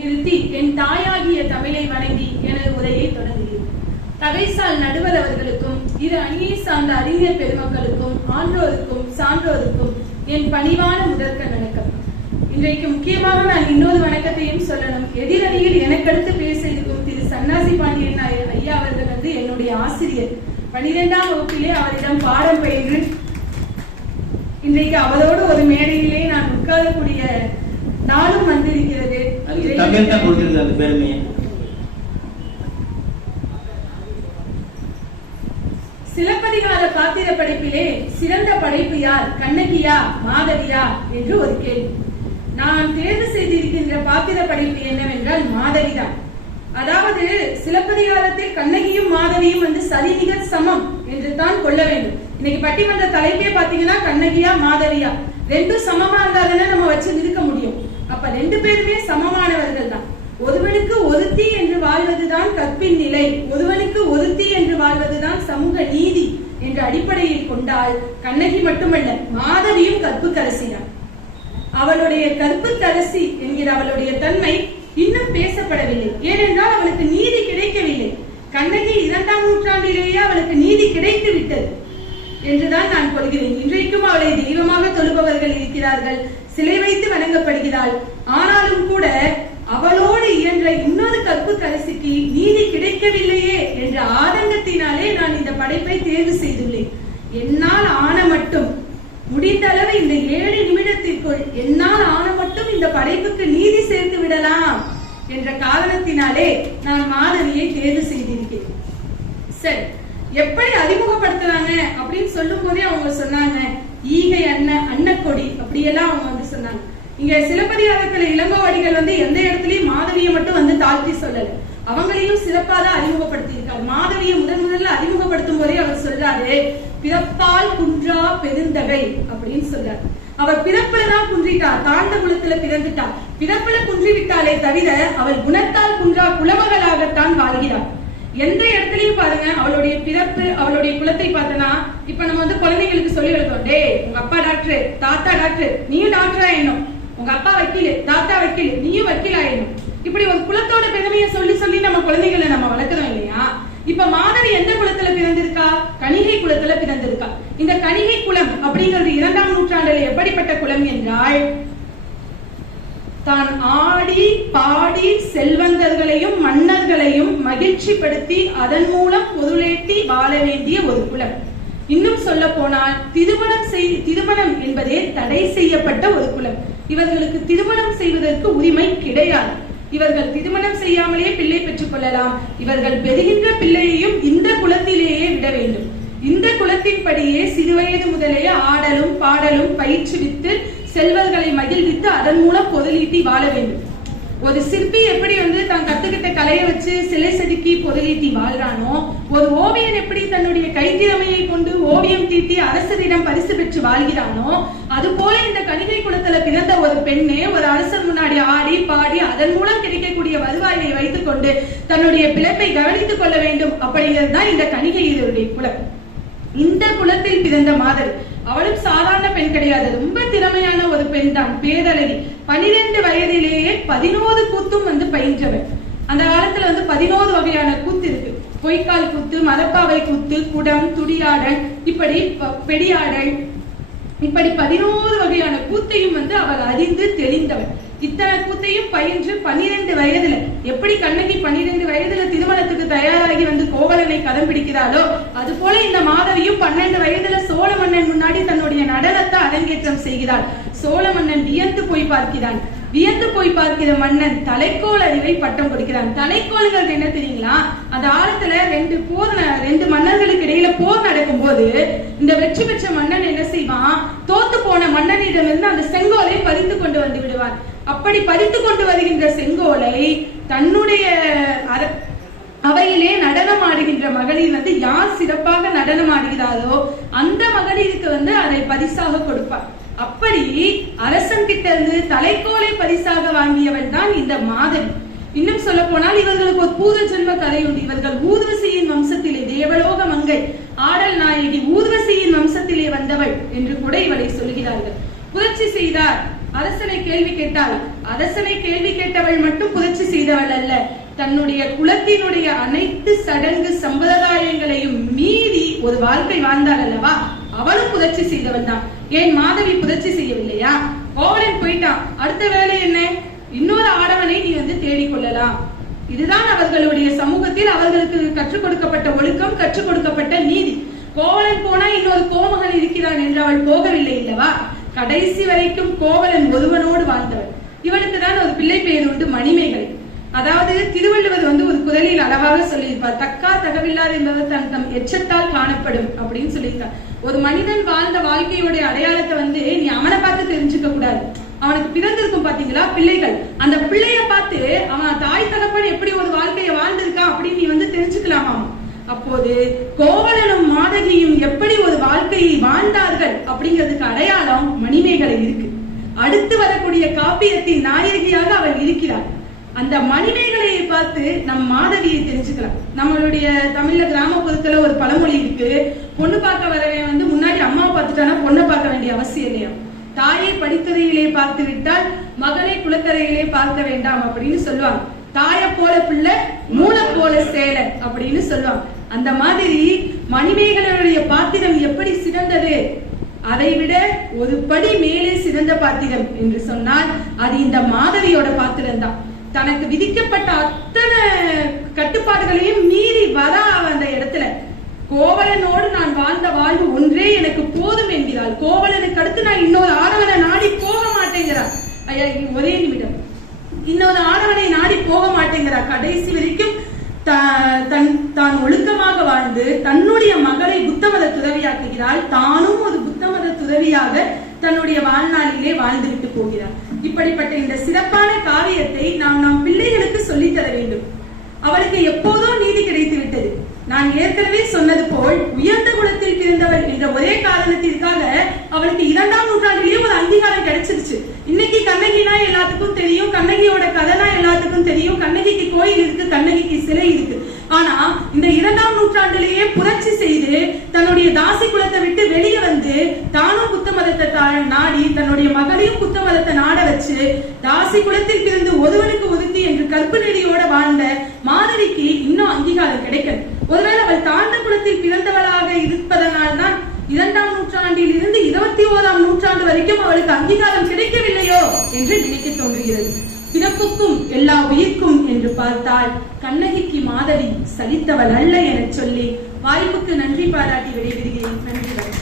நிறுத்தி என் தாயாகிய தமிழை வணங்கி எனது உரையை தொடங்குகிறேன். தகைசால் நடுவர் அவர்களுக்கும் இரு அணியை சார்ந்த அறிஞர் பெருமக்களுக்கும் ஆன்றோருக்கும் சான்றோருக்கும் என் பணிவான முதற்க வணக்கம். இன்றைக்கு முக்கியமாக நான் இன்னொரு வணக்கத்தையும் சொல்லணும். எதிரணியில் எனக்கடுத்து பேச இருக்கும் திரு சன்னாசி பாண்டியன் நாயர் ஐயா அவர்கள் வந்து என்னுடைய ஆசிரியர். பனிரெண்டாம் வகுப்பிலே அவரிடம் பாடம் பயின்று இன்றைக்கு அவரோடு ஒரு மேடையிலே நான் உட்காரக்கூடிய நாளும் வந்திருக்கிறேன் தமிழ் தான் கொடுத்திருந்த அந்த பெருமையை. சிலப்பதிகார பாத்திர படைப்பிலே சிறந்த படைப்பு யார்? கண்ணகியா மாதவியா என்று ஒரு கேள்வி. நான் தேர்வு செய்திருக்கின்ற பாத்திர படைப்பு என்னவென்றால் மாதவிதான் அதாவது சிலப்பதிகாரத்தில் கண்ணகியும் மாதவியும் வந்து சரிநிகர் சமம் என்று தான் கொள்ள வேண்டும். இன்னைக்கு பட்டிமன்ற தலைப்பே பாத்தீங்கன்னா கண்ணகியா மாதவியா. ரெண்டும் சமமா இருந்தாதானே நம்ம வச்சு நிற்க முடியும். அப்ப ரெண்டு பேருமே சமமா ஒருவனுக்கு ஒருத்தி என்று வாழ்வதுதான் கற்பின் நிலை. ஒருவனுக்கு ஒருத்தி என்று வாழ்வதுதான் சமூக நீதி என்ற அடிப்படையில் கொண்டால் கண்ணகி மட்டுமல்ல மாதவியும் கற்புக்கரசிதான் அவளுடைய கற்புக்கரசி என்கிற அவளுடைய தன்மை இன்னும் பேசப்படவில்லை. ஏனென்றால் அவளுக்கு நீதி கிடைக்கவில்லை. கண்ணகி இரண்டாம் நூற்றாண்டிலேயே அவளுக்கு நீதி கிடைத்து விட்டது என்றுதான் நான் கொள்கிறேன் இன்றைக்கும் அவளை தெய்வமாக தொழுபவர்கள் இருக்கிறார்கள். சிலை வைத்து வணங்கப்படுகிறாள். ஆனாலும் கூட இன்னொரு கற்பு நீதி கிடைக்கவில்லையே என்ற ஆதங்கத்தினாலே நான் இந்த படைப்பை தேர்வு செய்துள்ளேன். என்னால் ஆன மட்டும் முடிந்த அளவு இந்த ஏழு நிமிடத்திற்குள் என்னால் ஆன மட்டும் இந்த படைப்புக்கு நீதி சேர்த்து விடலாம் என்ற காரணத்தினாலே நான் மாணவியை தேர்வு செய்திருக்கிறேன் சரி எப்படி அறிமுகப்படுத்துறாங்க அப்படின்னு சொல்லும் போதே அவங்க சொன்னாங்க ஈகை அண்ண அன்னக்கொடி அப்படியெல்லாம் அவங்க வந்து சொன்னாங்க. இங்க சிலப்பதிகாரத்துல இளங்கோவடிகள் வந்து எந்த இடத்துலயும் மாதவியை மட்டும் வந்து தாழ்த்தி சொல்லல. அவங்களையும் சிறப்பா தான் அறிமுகப்படுத்தியிருக்காரு. மாதவியை முதன் முதல்ல அறிமுகப்படுத்தும் போதே அவர் சொல்றாரு பிறப்பால் குன்றா பெருந்தகை அப்படின்னு சொல்றாரு. அவர் பிறப்புல தான் குன்றிட்டா தாழ்ந்த குலத்துல பிறந்துட்டா பிறப்புல குன்றி விட்டாலே தவிர அவள் குணத்தால் குன்றா குலமகளாகத்தான் வாழ்கிறார். எந்த இடத்துலயும் பாருங்க அவளுடைய பிறப்பு அவளுடைய குலத்தை பார்த்தனா இப்ப நம்ம வந்து குழந்தைங்களுக்கு சொல்லி வளர்த்தோம் டே உங்க அப்பா டாக்டர் தாத்தா டாக்டர் நீயும் டாக்டரா ஆயிடணும் உங்க அப்பா வக்கீல் தாத்தா வக்கீல் நீயும் வக்கீல் ஆயிடணும் இப்படி ஒரு குலத்தோட பெருமையை சொல்லி சொல்லி நம்ம குழந்தைகளை நம்ம வளர்க்கிறோம் இல்லையா? இப்ப மாதவி எந்த குலத்துல பிறந்திருக்கா? கணிகை குலத்துல பிறந்திருக்கா. இந்த கணிகை குலம் அப்படிங்கிறது இரண்டாம் நூற்றாண்டுல எப்படிப்பட்ட குலம் என்றால் தான் ஆடி பாடி செல்வந்தர்களையும் மன்னர்களையும் மகிழ்ச்சி படுத்தி அதன் மூலம் பொருளேட்டி வாழ வேண்டிய ஒரு குலம். இன்னும் சொல்ல போனால் திருமணம் செய் திருமணம் என்பதே தடை செய்யப்பட்ட ஒரு குலம். இவர்களுக்கு திருமணம் செய்வதற்கு உரிமை கிடையாது. இவர்கள் திருமணம் செய்யாமலேயே பிள்ளை பெற்றுக் கொள்ளலாம். இவர்கள் பெறுகின்ற பிள்ளையையும் இந்த குலத்திலேயே விட வேண்டும். இந்த குலத்தின்படியே சிறுவயது முதலே ஆடலும் பாடலும் பயிற்றுவித்து செல்வர்களை மகிழ்வித்து அதன் மூலம் பொருளீட்டி வாழ வேண்டும். ஒரு சிற்பி எப்படி வந்து தான் கத்துக்கிட்ட கலையை வச்சு சிலை செதுக்கி பொருளீட்டி வாழ்றானோ ஒரு ஓவியன் எப்படி தன்னுடைய கைத்திறமையை கொண்டு ஓவியம் தீட்டி அரசரிடம் பரிசு பெற்று வாழ்கிறானோ அது போல இந்த கணிகை குலத்துல பிறந்த ஒரு பெண்ணே ஒரு அரசர் முன்னாடி ஆடி பாடி அதன் மூலம் கிடைக்கக்கூடிய வருவாயை வைத்துக் கொண்டு தன்னுடைய பிழைப்பை கவனித்துக் கொள்ள வேண்டும் அப்படிங்கிறது தான் இந்த கணிகையுடைய குலம். இந்த குலத்தில் பிறந்த மாதிரி. அவளும் சாதாரண பெண் கிடையாது. ரொம்ப திறமையான ஒரு பெண் தான் பேரழகி. பனிரெண்டு வயதிலேயே பதினோரு கூத்தும் வந்து பயின்றவன் அந்த காலத்துல வந்து பதினோரு வகையான கூத்து இருக்கு. பொய்க்கால் கூத்து மரப்பாவை கூத்து குடம் துடியாடல் இப்படி பெடியாடல். இப்படி பதினோரு வகையான கூத்தையும் வந்து அவள் அறிந்து தெளிந்தவன் இத்தனை கூத்தையும் பயின்று பன்னிரண்டு வயதுல எப்படி கண்ணகி பன்னிரண்டு வயதுல திருமணத்துக்கு தயாராகி வந்து கோவலனை கதம் பிடிக்கிறாளோ அது போல இந்த மாதவியும் பன்னெண்டு வயதுல சோழ மன்னன் முன்னாடி தன்னுடைய நடனத்தை அரங்கேற்றம் செய்கிறாள். சோழ மன்னன் வியந்து போய் பார்க்கிறான். வியந்து போய் பார்க்கிற மன்னன் தலைக்கோல் அறிவை பட்டம் கொடுக்கிறான். தலைக்கோள்கள் என்ன தெரியுங்களா? அந்த ஆழத்துல ரெண்டு போர் ரெண்டு மன்னர்களுக்கு இடையில போர் நடக்கும் போது இந்த வெற்றி பெற்ற மன்னன் என்ன செய்வான்? தோத்து போன மன்னனிடமிருந்து அந்த பறித்து கொண்டு வந்து விடுவான் அப்படி பறித்து கொண்டு வருகின்ற செங்கோலை தன்னுடைய அவையிலே நடனம் ஆடுகின்ற மகளிர் வந்து யார் சிறப்பாக நடனம் ஆடுகிறாரோ அந்த மகளிருக்கு வந்து அதை பரிசாக கொடுப்பார். அப்படி அரசன் கிட்ட இருந்து தலைக்கோலை பரிசாக வாங்கியவன் தான் இந்த மாதவி. இன்னும் சொல்ல போனால் இவர்களுக்கு ஒரு பூர்வ ஜென்ம கதை உண்டு. இவர்கள் ஊர்வசியின் வம்சத்திலே தேவலோக மங்கை ஆடல் நாயகி ஊர்வசியின் வம்சத்திலே வந்தவள் என்று கூட இவளை சொல்கிறார்கள் புரட்சி செய்தார். அரசனை கேள்வி கேட்டாள் அரசனை கேள்வி கேட்டவள் மட்டும் புரட்சி செய்தவள் அல்ல. தன்னுடைய குலத்தினுடைய அனைத்து சடங்கு சம்பிரதாயங்களையும் மீறி ஒரு வாழ்க்கை வாழ்ந்தாள் அல்லவா? அவளும் புரட்சி செய்தவள் தான். ஏன் மாதவி புரட்சி செய்யவில்லையா? கோவலன் போயிட்டான் அடுத்த வேலை என்ன? இன்னொரு ஆடவனை நீ வந்து தேடிக்கொள்ளலாம் இதுதான் அவர்களுடைய சமூகத்தில் அவர்களுக்கு கற்றுக் கொடுக்கப்பட்ட ஒழுக்கம் கற்றுக் கொடுக்கப்பட்ட நீதி. கோவலன் போனா இன்னொரு கோமகன் இருக்கிறான் என்று அவள் போகவில்லை இல்லவா கடைசி வரைக்கும் கோவலன் ஒருவனோடு வாழ்ந்தவர் இவளுக்கு தான் ஒரு பிள்ளை பெயர் உண்டு மணிமேகலை. அதாவது திருவள்ளுவர் வந்து ஒரு குரலில் அழகாக சொல்லியிருப்பார். தக்கா தகவில்லாத என்பவர் தன் தம் எச்சத்தால் காணப்படும் அப்படின்னு சொல்லியிருக்கார். ஒரு மனிதன் வாழ்ந்த வாழ்க்கையுடைய அடையாளத்தை வந்து நீ அவனை பார்த்து தெரிஞ்சுக்க கூடாது. அவனுக்கு பிறந்திருக்கும் பாத்தீங்களா பிள்ளைகள். அந்த பிள்ளைய பார்த்து அவன் தாய் தகப்பன் எப்படி ஒரு வாழ்க்கையை வாழ்ந்திருக்கான் அப்படின்னு நீ வந்து தெரிஞ்சுக்கலாமா அப்போது கோவலனும் மாதகியும் எப்படி ஒரு வாழ்க்கையை வாழ்ந்தார்கள் அப்படிங்கிறதுக்கு அடையாளம் மணிமேகலை இருக்கு. அடுத்து வரக்கூடிய காப்பியத்தின் நாயகியாக அவள் இருக்கிறாள் அந்த மணிமேகலையை பார்த்து நம் மாதவியை தெரிஞ்சுக்கலாம். நம்மளுடைய தமிழ்ல கிராமப்புறத்துல ஒரு பழமொழி இருக்கு. பொண்ணு பார்க்க வரவன் வந்து முன்னாடி அம்மா பார்த்துட்டானா பொண்ணை பார்க்க வேண்டிய அவசியம் இல்லையா? தாயை படித்துறையிலே பார்த்து விட்டால் மகளை குளக்கரையிலே பார்க்க வேண்டாம் அப்படின்னு சொல்லுவாங்க. தாய போல பிள்ளை மூளை போல சேலை அப்படின்னு சொல்லுவாங்க. அந்த மாதிரி மணிமேகலையுடைய பாத்திரம் எப்படி சிறந்தது அதை விட ஒரு படி மேலே சிறந்த பாத்திரம் என்று சொன்னால் அது இந்த மாதவியோட பாத்திரம் தான் தனக்கு விதிக்கப்பட்ட அத்தனை கட்டுப்பாடுகளையும் மீறி வர அந்த இடத்துல கோவலனோடு நான் வாழ்ந்த வாழ்வு ஒன்றே எனக்கு போதும் என்கிறாள். கோவலனுக்கு அடுத்து நான் இன்னொரு ஆடவனை நாடி போக மாட்டேங்கிறார் ஐயா ஒரே நிமிடம். இன்னொரு ஆடவனை நாடி போக மாட்டேங்கிறார் கடைசி வரைக்கும் த- தன் தான் ஒழுக்கமாக வாழ்ந்து தன்னுடைய மகளை புத்தமத துறவியாக்குகிறாள். தானும் ஒரு உதவியாக தன்னுடைய வாழ்நாளிலே வாழ்ந்துவிட்டு போகிறார். இப்படிப்பட்ட இந்த சிறப்பான காரியத்தை நாம் நம் பிள்ளைகளுக்கு சொல்லித் தர வேண்டும். அவளுக்கு எப்போதோ நீதி கிடைத்து விட்டது. நான் ஏற்கனவே சொன்னது போல் உயர்ந்த குலத்தில் பிறந்தவள் என்ற ஒரே காரணத்திற்காக அவளுக்கு இரண்டாம் நூற்றாண்டிலேயே ஒரு அங்கீகாரம் கிடைச்சிருச்சு. இன்னைக்கு கண்ணகினா எல்லாத்துக்கும் தெரியும் கண்ணகியோட கதைனா எல்லாத்துக்கும் தெரியும் கண்ணகிக்கு கோயில் இருக்கு கண்ணகிக்கு சிலை இருக்கு. ஆனா இந்த இரண்டாம் நூற்றாண்டிலேயே புரட்சி செய்து தன்னுடைய தாசி குலத்தை விட்டு வெளியே வந்து தான் புத்த மதத்தை நாடி தன்னுடைய மகளையும் புத்த மதத்தை நாட வச்சு தாசி குலத்தில் பிறந்து ஒருவனுக்கு ஒதுக்கி என்று கற்பு நெறியோட வாழ்ந்த மாதவிக்கு இன்னும் அங்கீகாரம் கிடைக்கல ஒருவேளை அவள் தாழ்ந்த குலத்தில் பிறந்தவளாக இருப்பதனால் தான் இரண்டாம் நூற்றாண்டில் இருந்து இருபத்தி ஓராம் நூற்றாண்டு வரைக்கும் அவளுக்கு அங்கீகாரம் கிடைக்கவில்லையோ என்று நினைக்க தோன்றுகிறது. பிறப்புக்கும் எல்லா உயிர்க்கும் என்று பார்த்தால் கண்ணகிக்கு மாதவி சலித்தவள் அல்ல என சொல்லி வாய்ப்புக்கு நன்றி பாராட்டி விடைபெறுகிறேன். நன்றி